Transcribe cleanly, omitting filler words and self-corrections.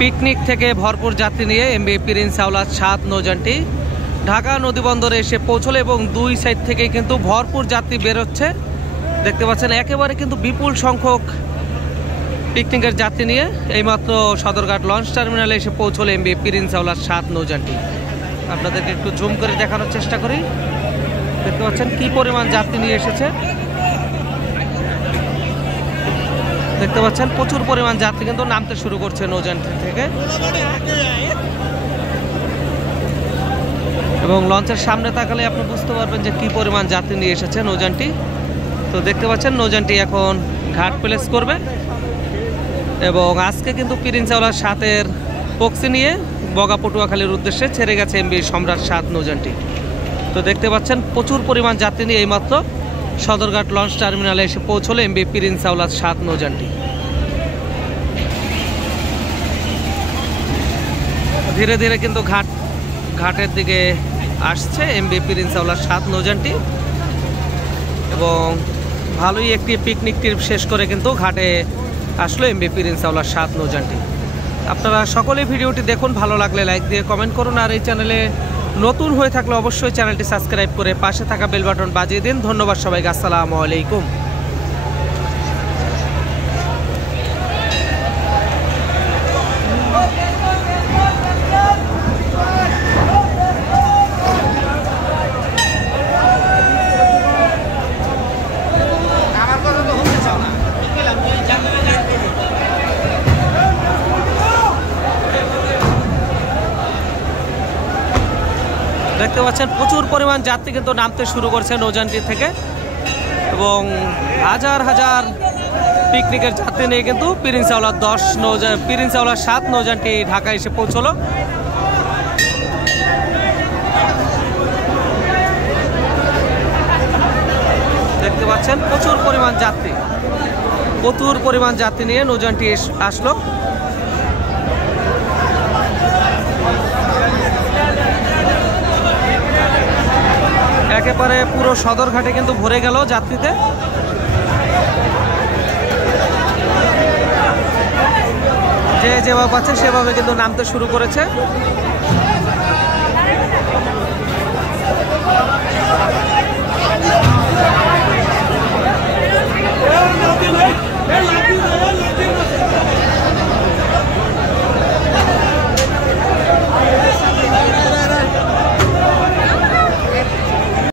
পিকনিক থেকে ভরপুর যাত্রী নিয়ে এমভি প্রিন্স আওলাদ 7 নৌযানটি ঢাকা নদীবন্দরে এসে পৌঁছলো এবং দুই সাইড থেকে কিন্তু ভরপুর যাত্রী বেরোচ্ছে। দেখতে পাচ্ছেন একেবারে কিন্তু বিপুল সংখ্যক পিকনিকের যাত্রী নিয়ে এইমাত্র সদরঘাট লঞ্চ টার্মিনালে এসে পৌঁছলো এমভি প্রিন্স আওলাদ 7 নৌযানটি। আপনাদেরকে একটু জুম করে দেখানোর চেষ্টা করি। দেখতে পাচ্ছেন কি পরিমাণ যাত্রী নিয়ে এসেছে। দেখতে পাচ্ছেন প্রচুর পরিমাণ যাত্রী কিন্তু নামতে শুরু করছে নৌযানটি থেকে এবং লঞ্চের সামনে তাকালে আপনি বুঝতে পারবেন যে কি পরিমাণ যাত্রী নিয়ে এসেছে নৌযানটি। তো দেখতে পাচ্ছেন নৌযানটি এখন ঘাট প্লেস করবে এবং আজকে কিন্তু প্রিন্স আওলাদ 7-এর পক্সি নিয়ে বগা পটুয়াখালীর উদ্দেশ্যে ছেড়ে গেছে এমভি সম্রাট 7 নৌযানটি। তো দেখতে পাচ্ছেন প্রচুর পরিমাণ যাত্রী নিয়ে এইমাত্র সদরঘাট লঞ্চ টার্মিনালে এসে পৌঁছলো এমভি প্রিন্স আওলাদ 7 নৌযানটি। ধীরে ধীরে কিন্তু ঘাটের দিকে আসছে এমভি প্রিন্স আওলাদ 7 নৌযানটি এবং ভালোই একটি পিকনিক ট্রিপ শেষ করে কিন্তু ঘাটে আসলো এমভি প্রিন্স আওলাদ 7 নৌযানটি। আপনারা সকলে ভিডিওটি দেখুন, ভালো লাগলে লাইক দিয়ে কমেন্ট করুন, আর এই চ্যানেলে নতুন হয়ে থাকলে অবশ্যই চ্যানেলটি সাবস্ক্রাইব করে পাশে থাকা বেল বাটন বাজিয়ে দিন। ধন্যবাদ সবাইকে। আসসালামু আলাইকুম। দেখতে পাচ্ছেন প্রচুর পরিমাণ যাত্রী কিন্তু নামতে শুরু করছে নৌযানটি থেকে এবং হাজার হাজার পিকনিকের যাত্রী নিয়ে কিন্তু প্রিন্স আওলাদ 7 নৌযানটি ঢাকা এসে পৌঁছলো। দেখতে পাচ্ছেন প্রচুর পরিমাণ যাত্রী নিয়ে নৌযানটি আসলো। একেবারে পুরো সদরঘাটে কিন্তু ভরে গেল যাত্রীতে। যে যেভাবে পাচ্ছে সেভাবে কিন্তু নামতে শুরু করেছে।